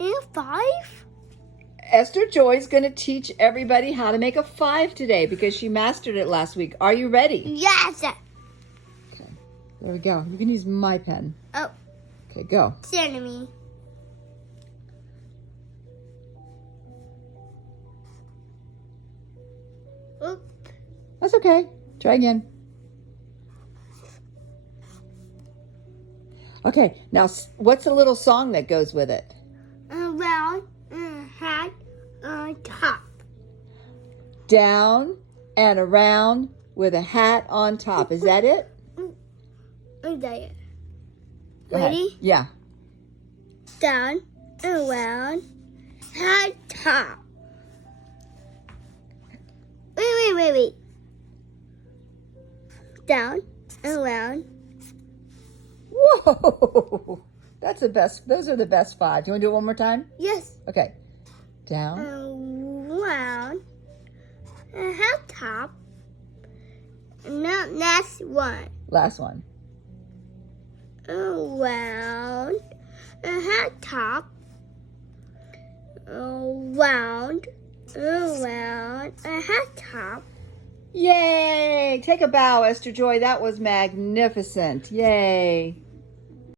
And a 5? Esther Joy's going to teach everybody how to make a 5 today because she mastered it last week. Are you ready? Yes. Okay, there we go. You can use my pen. Oh. Okay, go. Stand to me. Oop. That's okay. Try again. Okay, now what's a little song that goes with it? Around, hat, on top. Down and around with a hat on top. Is that it? Okay. Go ahead. Ready? Yeah. Down, around, hat, top. Wait. Down, around. Whoa! That's the best. Those are the best 5. Do you want to do it one more time? Yes. Okay. Down. Around, hat, top. No, next one. Last one. Around, hat, top. Around, hat, top. Yay! Take a bow, Esther Joy. That was magnificent. Yay.